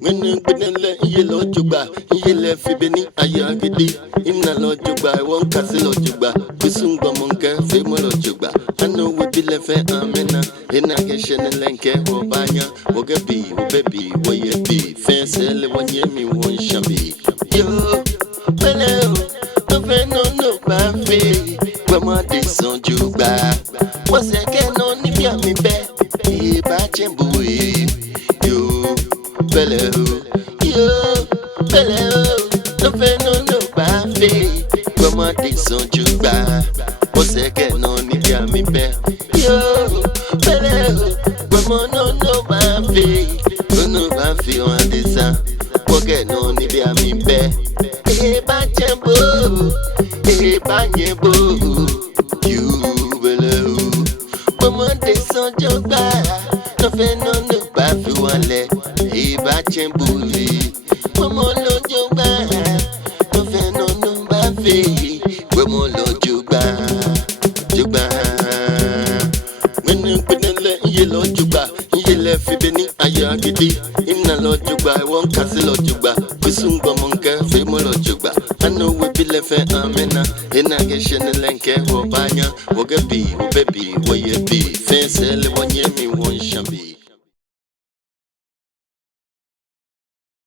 When you put in the yellow juba, yellow fibini, ayagidi, in a lot juba, one castle juba, Kusum gbomo female juba. I know we be left amena, in a gestion and lenke, Obanya, Ogabi, baby, where you be, fence, one yemi, one shabby. Yo, hello, no, baby, Grandma, this on juba. What's a can on me bed? He batching boy. Bleo, yo, bleo, no baby. Grandma this on juba. What's again on the yummy bear? Yo, bleo, grandma no baby. No baby on this forget on the yummy bear. Hey, bachembo, hey, banyebo, you bleo. Grandma this on juba. No baby one. Iba chembuli, Momo lo juba, no feno no baby, Momo lo juba. When you put in the yellow juba, yellow fibini, ayagidi, in a lot juba, one castle juba, Kusum gbomo female juba. I know we be left amena, in a gestion and lenke, Obanya, Ogabi, baby, where you be, fence, one yemi, one shabby.